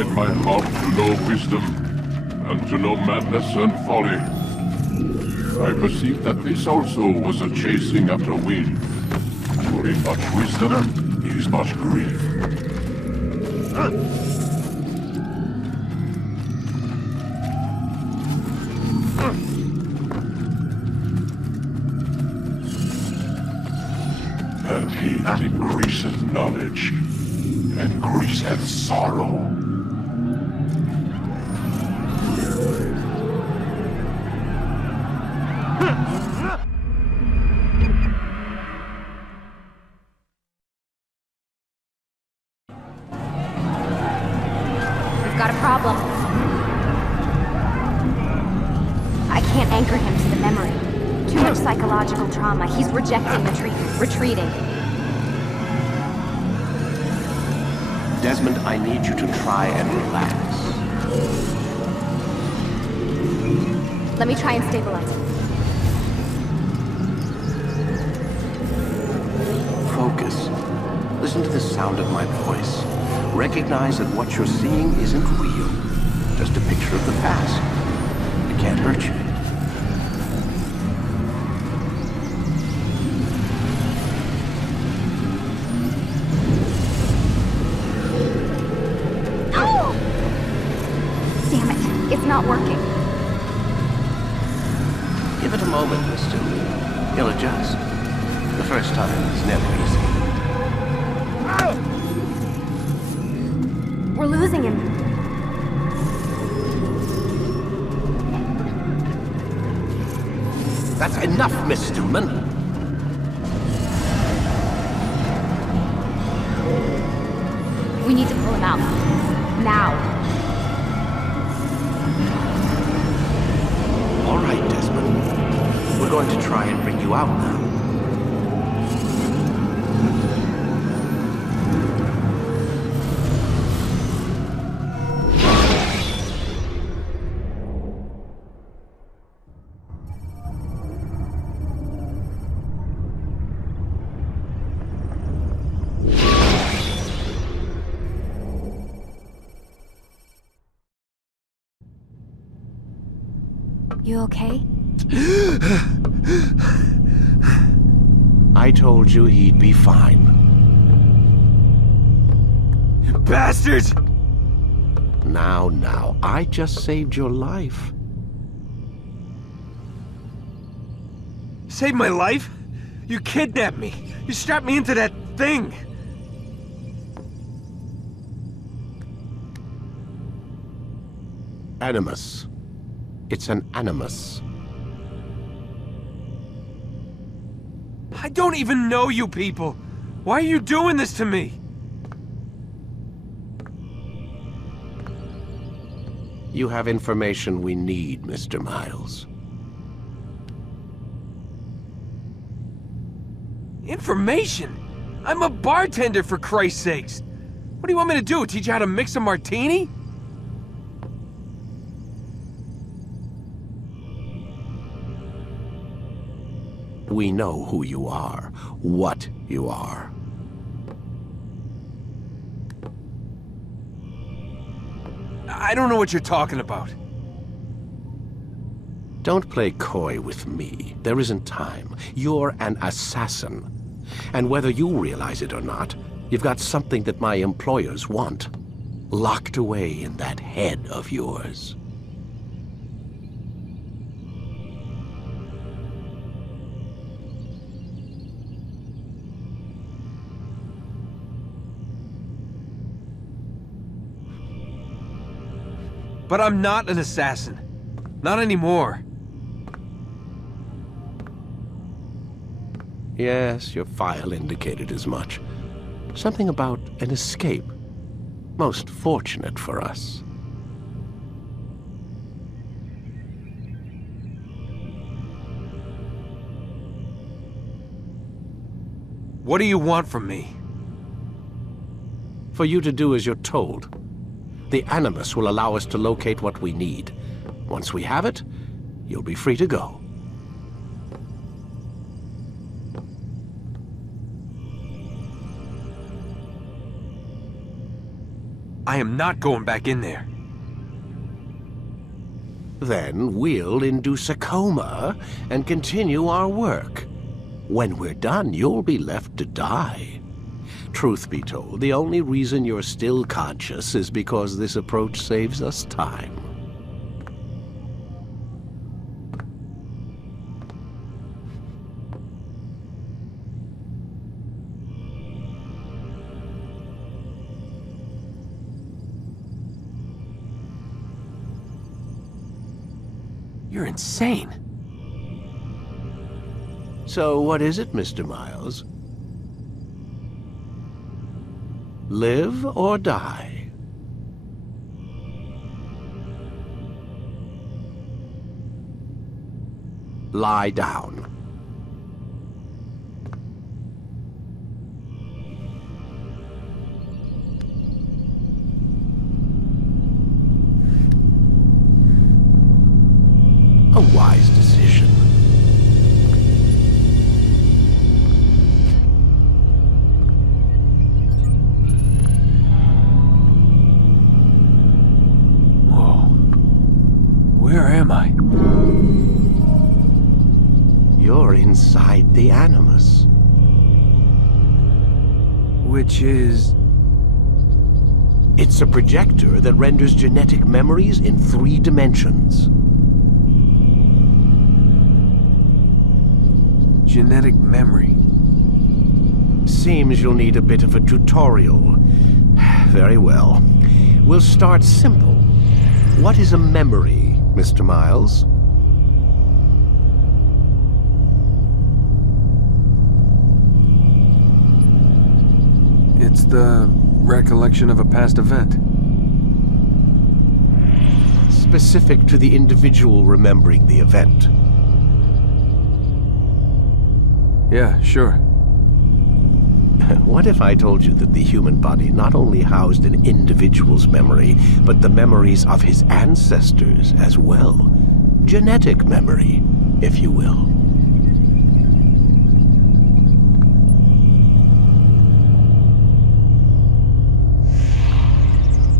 incline my heart to know wisdom, and to know madness and folly. I perceive that this also was a chasing after wind. For in much wisdom is much grief. And he that increaseth knowledge increaseth sorrow. We've got a problem. I can't anchor him to the memory. Too much psychological trauma. He's rejecting the treatment, retreating. Desmond, I need you to try and relax. Let me try and stabilize him. Focus. Listen to the sound of my voice. Recognize that what you're seeing isn't real. Just a picture of the past. It can't hurt you. Damn it, it's not working. Give it a moment, Mr. He'll adjust. The first time is never easy. We're losing him. That's enough, Miss Stillman. We need to pull him out. Now. All right, Desmond. We're going to try and bring you out now. You okay? I told you he'd be fine. Bastards! Now, I just saved your life. Saved my life? You kidnapped me. You strapped me into that thing. Animus. It's an animus. I don't even know you people. Why are you doing this to me? You have information we need, Mr. Miles. Information? I'm a bartender, for Christ's sakes. What do you want me to do? Teach you how to mix a martini? We know who you are, what you are. I don't know what you're talking about. Don't play coy with me. There isn't time. You're an assassin. And whether you realize it or not, you've got something that my employers want. Locked away in that head of yours. But I'm not an assassin. Not anymore. Yes, your file indicated as much. Something about an escape. Most fortunate for us. What do you want from me? For you to do as you're told. The Animus will allow us to locate what we need. Once we have it, you'll be free to go. I am not going back in there. Then we'll induce a coma and continue our work. When we're done, you'll be left to die. Truth be told, the only reason you're still conscious is because this approach saves us time. You're insane. So what is it, Mr. Miles? Live or die? Lie down. A wise decision. Whoa. Where am I? You're inside the Animus. Which is... It's a projector that renders genetic memories in 3 dimensions. genetic memory. Seems you'll need a bit of a tutorial. Very well. We'll start simple. What is a memory, Mr. Miles? It's the recollection of a past event. Specific to the individual remembering the event. Yeah, sure. What if I told you that the human body not only housed an individual's memory, but the memories of his ancestors as well? Genetic memory, if you will.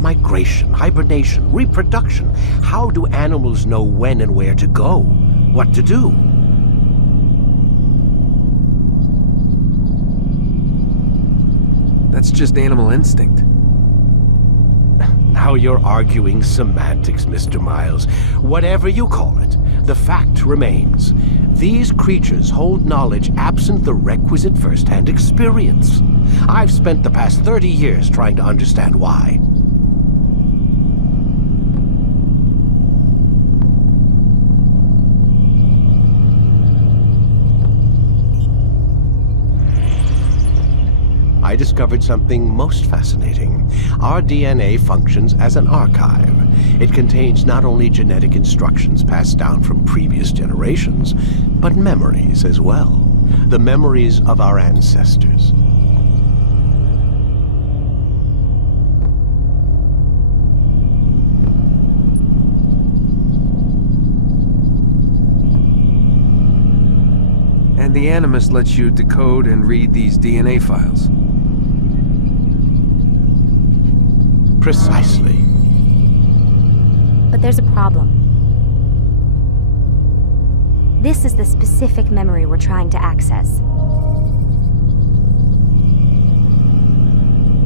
Migration, hibernation, reproduction. How do animals know when and where to go? What to do? That's just animal instinct. Now you're arguing semantics, Mr. Miles. Whatever you call it, the fact remains. These creatures hold knowledge absent the requisite first-hand experience. I've spent the past 30 years trying to understand why. I discovered something most fascinating. Our DNA functions as an archive. It contains not only genetic instructions passed down from previous generations, but memories as well. The memories of our ancestors. And the Animus lets you decode and read these DNA files. Precisely. But there's a problem. This is the specific memory we're trying to access.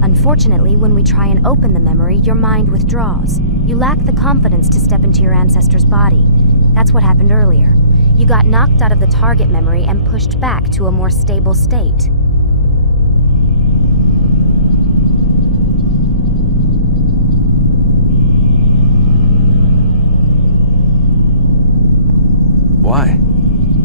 Unfortunately, when we try and open the memory, your mind withdraws. You lack the confidence to step into your ancestor's body. That's what happened earlier. You got knocked out of the target memory and pushed back to a more stable state. Why?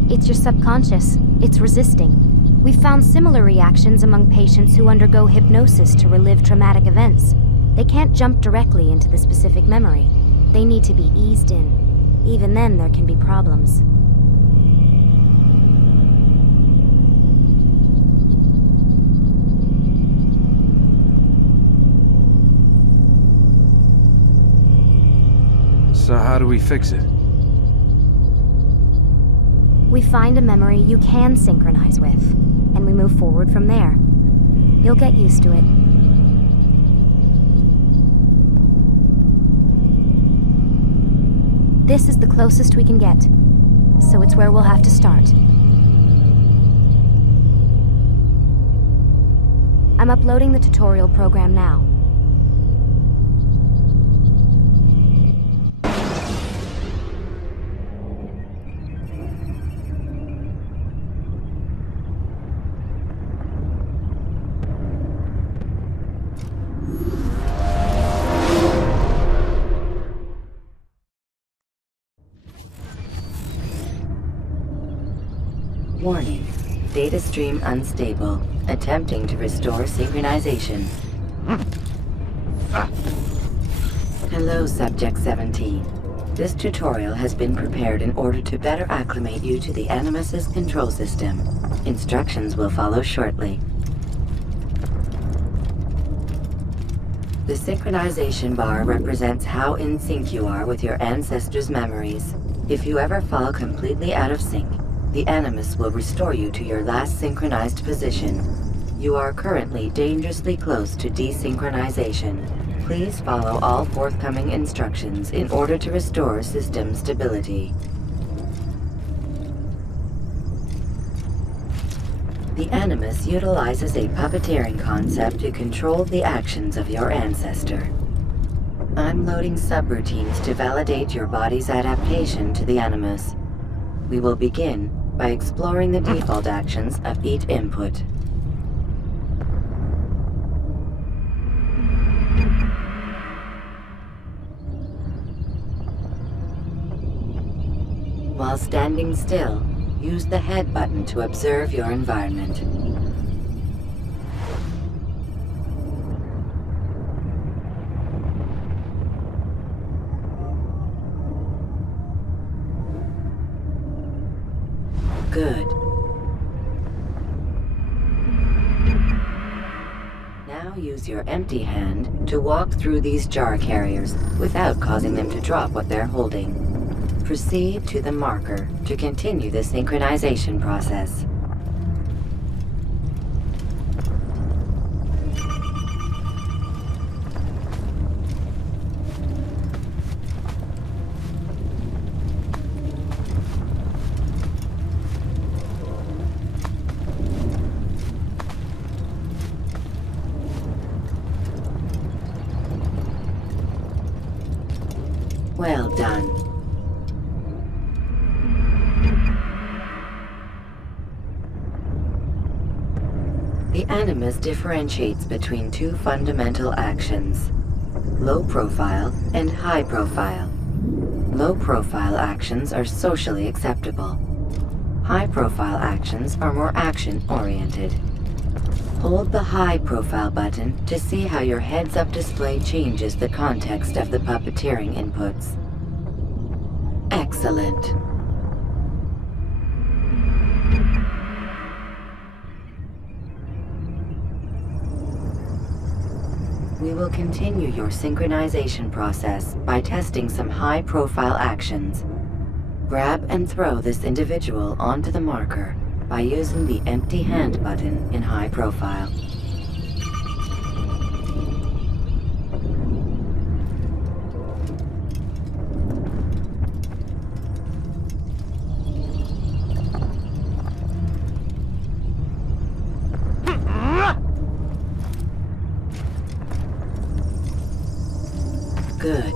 It's your subconscious. It's resisting. We've found similar reactions among patients who undergo hypnosis to relive traumatic events. They can't jump directly into the specific memory. They need to be eased in. Even then, there can be problems. So how do we fix it? We find a memory you can synchronize with, and we move forward from there. You'll get used to it. This is the closest we can get, so it's where we'll have to start. I'm uploading the tutorial program now. Warning. Data stream unstable. Attempting to restore synchronization. Hello, Subject 17. This tutorial has been prepared in order to better acclimate you to the Animus's control system. Instructions will follow shortly. The synchronization bar represents how in sync you are with your ancestors' memories. If you ever fall completely out of sync, the Animus will restore you to your last synchronized position. You are currently dangerously close to desynchronization. Please follow all forthcoming instructions in order to restore system stability. The Animus utilizes a puppeteering concept to control the actions of your ancestor. I'm loading subroutines to validate your body's adaptation to the Animus. We will begin by exploring the default actions of each input. While standing still, use the head button to observe your environment. Good. Now use your empty hand to walk through these jar carriers without causing them to drop what they're holding. Proceed to the marker to continue the synchronization process. Well done. The Animus differentiates between two fundamental actions: low profile and high profile. Low profile actions are socially acceptable. High profile actions are more action-oriented. Hold the high profile button to see how your heads-up display changes the context of the puppeteering inputs. Excellent. We will continue your synchronization process by testing some high-profile actions. Grab and throw this individual onto the marker by using the empty hand button in high profile. Good.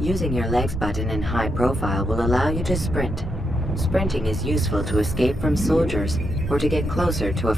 Using your legs button in high profile will allow you to sprint. Sprinting is useful to escape from soldiers or to get closer to a